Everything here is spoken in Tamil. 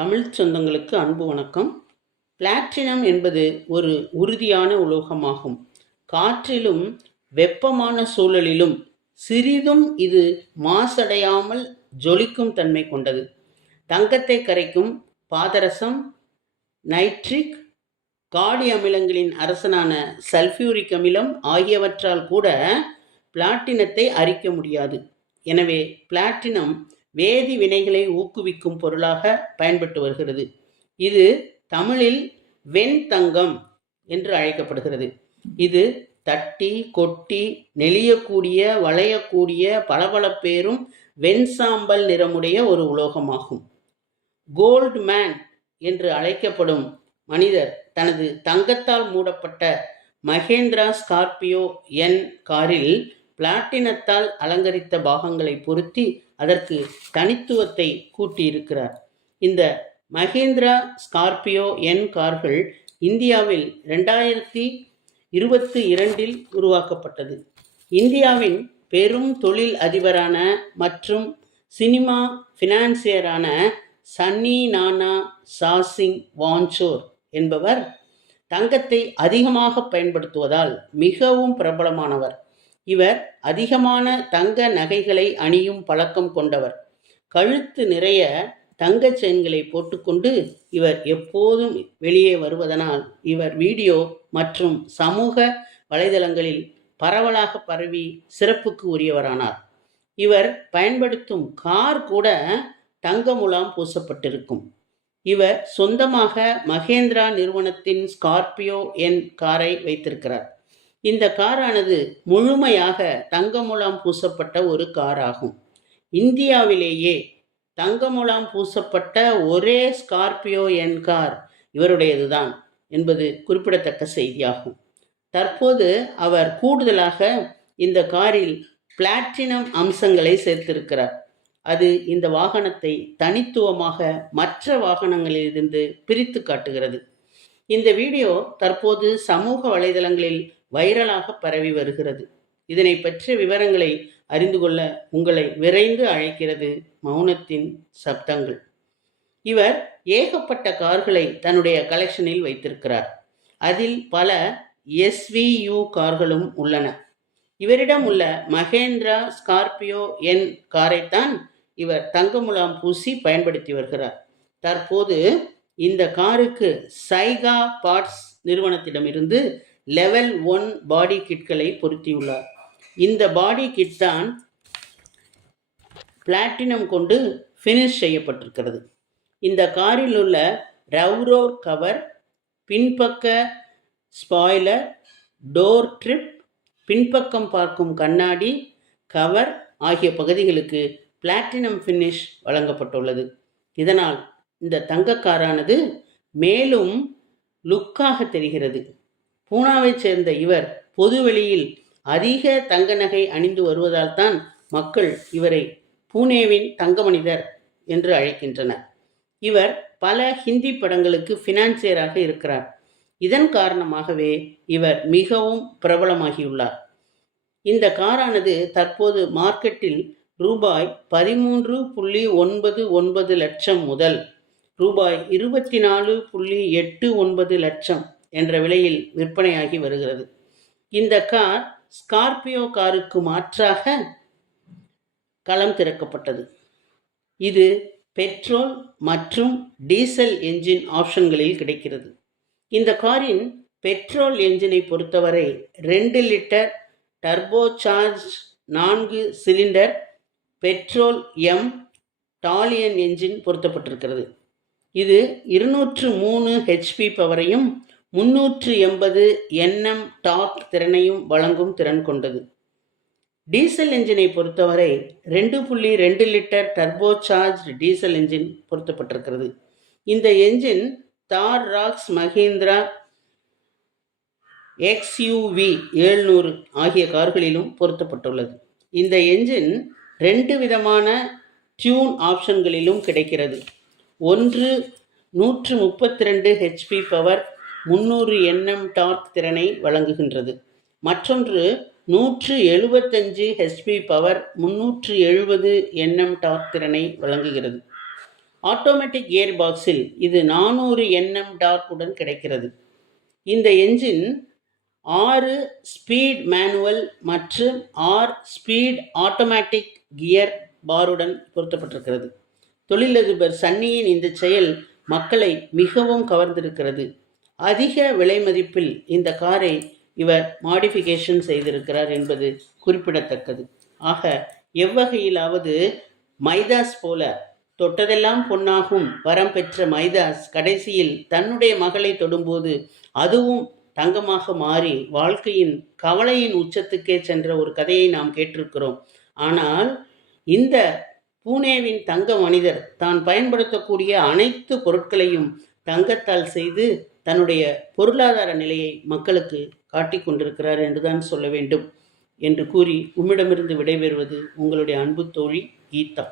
தமிழ் சொந்தங்களுக்கு அன்பு வணக்கம். பிளாட்டினம் என்பது ஒரு உறுதியான உலோகமாகும். காற்றிலும் வெப்பமான சூழலிலும் சிறிதும் இது மாசடையாமல் ஜொலிக்கும் தன்மை கொண்டது. தங்கத்தை கரைக்கும் பாதரசம் நைட்ரிக் காடி அமிலங்களின் அரசனான சல்ஃபியூரிக் அமிலம் ஆகியவற்றால் கூட பிளாட்டினத்தை அரிக்க முடியாது. எனவே பிளாட்டினம் வேதி வினைகளை ஊக்குவிக்கும் பொருளாக பயன்பட்டு வருகிறது. இது தமிழில் வெண்தங்கம் என்று அழைக்கப்படுகிறது. இது தட்டி கொட்டி நெளியக்கூடிய வளையக்கூடிய பளபளப்பேரும் வெண்சாம்பல் நிறமுடைய ஒரு உலோகமாகும். கோல்ட்மேன் என்று அழைக்கப்படும் மனிதர் தனது தங்கத்தால் மூடப்பட்ட மகேந்திரா ஸ்கார்பியோ என் காரில் பிளாட்டினத்தால் அலங்கரித்த பாகங்களை பொருத்தி அதற்கு தனித்துவத்தை கூட்டியிருக்கிறார். இந்த மகேந்திரா ஸ்கார்பியோ என் கார்கள் இந்தியாவில் ரெண்டாயிரத்தி இருபத்தி இரண்டில் உருவாக்கப்பட்டது. இந்தியாவின் பெரும் தொழில் அதிபரான மற்றும் சினிமா ஃபினான்சியரான சன்னி நானா சாசிங் வான்சோர் என்பவர் தங்கத்தை அதிகமாக பயன்படுத்துவதால் மிகவும் பிரபலமானவர். இவர் அதிகமான தங்க நகைகளை அணியும் பழக்கம் கொண்டவர். கழுத்து நிறைய தங்கச் செயின்களை போட்டுக்கொண்டு இவர் எப்போதும் வெளியே வருவதனால் இவர் வீடியோ மற்றும் சமூக வலைதளங்களில் பரவலாக பரவி சிறப்புக்கு உரியவரானார். இவர் பயன்படுத்தும் கார் கூட தங்க முலாம் பூசப்பட்டிருக்கும். இவர் சொந்தமாக மகேந்திரா நிறுவனத்தின் ஸ்கார்பியோ என் காரை வைத்திருக்கிறார். இந்த காரானது முழுமையாக தங்கமுலாம் பூசப்பட்ட ஒரு கார் ஆகும் இந்தியாவிலேயே தங்கமுலாம் பூசப்பட்ட ஒரே ஸ்கார்பியோ என் கார் இவருடையதுதான் என்பது குறிப்பிடத்தக்க செய்தியாகும். தற்போது அவர் கூடுதலாக இந்த காரில் பிளாட்டினம் அம்சங்களை சேர்த்திருக்கிறார். அது இந்த வாகனத்தை தனித்துவமாக மற்ற வாகனங்களிலிருந்து பிரித்து காட்டுகிறது. இந்த வீடியோ தற்போது சமூக வலைதளங்களில் வைரலாக பரவி வருகிறது. இதனை பற்றிய விவரங்களை அறிந்து கொள்ள உங்களை விரைந்து அழைக்கிறது மௌனத்தின் சப்தங்கள். இவர் ஏகப்பட்ட கார்களை தன்னுடைய கலெக்ஷனில் வைத்திருக்கிறார். அதில் பல எஸ்வியு கார்களும் உள்ளன. இவரிடம் உள்ள மகேந்திரா ஸ்கார்பியோ என் காரைத்தான் இவர் தங்கமுலாம் பூசி பயன்படுத்தி வருகிறார். தற்போது இந்த காருக்கு சைகா பார்ட்ஸ் நிறுவனத்திடமிருந்து லெவல் ஒன் பாடி கிட்களை பொருத்தியுள்ளார். இந்த பாடி கிட் தான் பிளாட்டினம் கொண்டு ஃபினிஷ் செய்யப்பட்டிருக்கிறது. இந்த காரில் உள்ள ரவுரோர் கவர் பின்பக்க ஸ்பாய்லர் டோர் ட்ரிப் பின்பக்கம் பார்க்கும் கண்ணாடி கவர் ஆகிய பகுதிகளுக்கு பிளாட்டினம் ஃபினிஷ் வழங்கப்பட்டுள்ளது. இதனால் இந்த தங்கக்காரானது மேலும் லுக்காக தெரிகிறது. பூனாவைச் சேர்ந்த இவர் பொதுவெளியில் அதிக தங்க நகை அணிந்து வருவதால் தான் மக்கள் இவரை பூனேவின் தங்க மனிதர் என்று அழைக்கின்றனர். இவர் பல ஹிந்தி படங்களுக்கு ஃபினான்சியராக இருக்கிறார். இதன் காரணமாகவே இவர் மிகவும் பிரபலமாகியுள்ளார். இந்த காரானது தற்போது மார்க்கெட்டில் ரூபாய் பதிமூன்று புள்ளி ஒன்பது ஒன்பது லட்சம் முதல் ரூபாய் இருபத்தி நாலு புள்ளி எட்டு ஒன்பது லட்சம் என்ற விலையில் விற்பனையாகி வருகிறது. இந்த கார் ஸ்கார்பியோ காருக்கு மாற்றாக களம் திறக்கப்பட்டது. இது பெட்ரோல் மற்றும் டீசல் என்ஜின் ஆப்ஷன்களில் கிடைக்கிறது. இந்த காரின் பெட்ரோல் என்ஜினை பொறுத்தவரை ரெண்டு லிட்டர் டர்போ சார்ஜ் நான்கு சிலிண்டர் பெட்ரோல் எம் டாலியன் என்ஜின் பொருத்தப்பட்டிருக்கிறது. இது இருநூற்று மூணு ஹெச்பி பவரையும் முன்னூற்று எண்பது என்எம் டார்க் திறனையும் வழங்கும் திறன் கொண்டது. டீசல் என்ஜினை பொறுத்தவரை ரெண்டு புள்ளி ரெண்டு litre turbo charge diesel engine பொருத்தப்பட்டிருக்கிறது. இந்த என்ஜின் தார் ராக்ஸ் மஹேந்திரா எக்ஸ்யூவி ஏழ்நூறு ஆகிய கார்களிலும் பொருத்தப்பட்டுள்ளது. இந்த என்ஜின் ரெண்டு விதமான டியூன் ஆப்ஷன்களிலும் கிடைக்கிறது. ஒன்று நூற்று முப்பத்தி ரெண்டு ஹெச்பி பவர் முந்நூறு என்எம் டார்க் திறனை வழங்குகின்றது. மற்றொன்று நூற்று எழுபத்தஞ்சு ஹெச்பி பவர் முன்னூற்று எழுபது என்எம் டார்க் திறனை வழங்குகிறது. ஆட்டோமேட்டிக் கியர் பாக்ஸில் இது நானூறு என்எம் டார்க்குடன் கிடைக்கிறது. இந்த என்ஜின் ஆறு ஸ்பீட் மேனுவல் மற்றும் ஆறு ஸ்பீட் ஆட்டோமேட்டிக் கியர் பாருடன் பொருத்தப்பட்டிருக்கிறது. தொழிலதிபர் சன்னியின் இந்த செயல் மக்களை மிகவும் கவர்ந்திருக்கிறது. அதிக விலை மதிப்பில் இந்த காரை இவர் மாடிஃபிகேஷன் செய்திருக்கிறார் என்பது குறிப்பிடத்தக்கது. ஆக எவ்வகையிலாவது மைதாஸ் போல தொட்டதெல்லாம் பொன்னாகும் வரம் பெற்ற மைதாஸ் கடைசியில் தன்னுடைய மகளை தொடும்போது அதுவும் தங்கமாக மாறி வாழ்க்கையின் கவலையின் உச்சத்துக்கே சென்ற ஒரு கதையை நாம் கேட்டிருக்கிறோம். ஆனால் இந்த பூனேவின் தங்க மனிதர் தான் பயன்படுத்தக்கூடிய அனைத்து பொருட்களையும் தங்கத்தால் செய்து தன்னுடைய பொருளாதார நிலையை மக்களுக்கு காட்டிக் கொண்டிருக்கிறார் என்றுதான் சொல்ல வேண்டும் என்று கூறி உம்மிடமிருந்து விடைபெறுவது உங்களுடைய அன்பு தோழி கீதா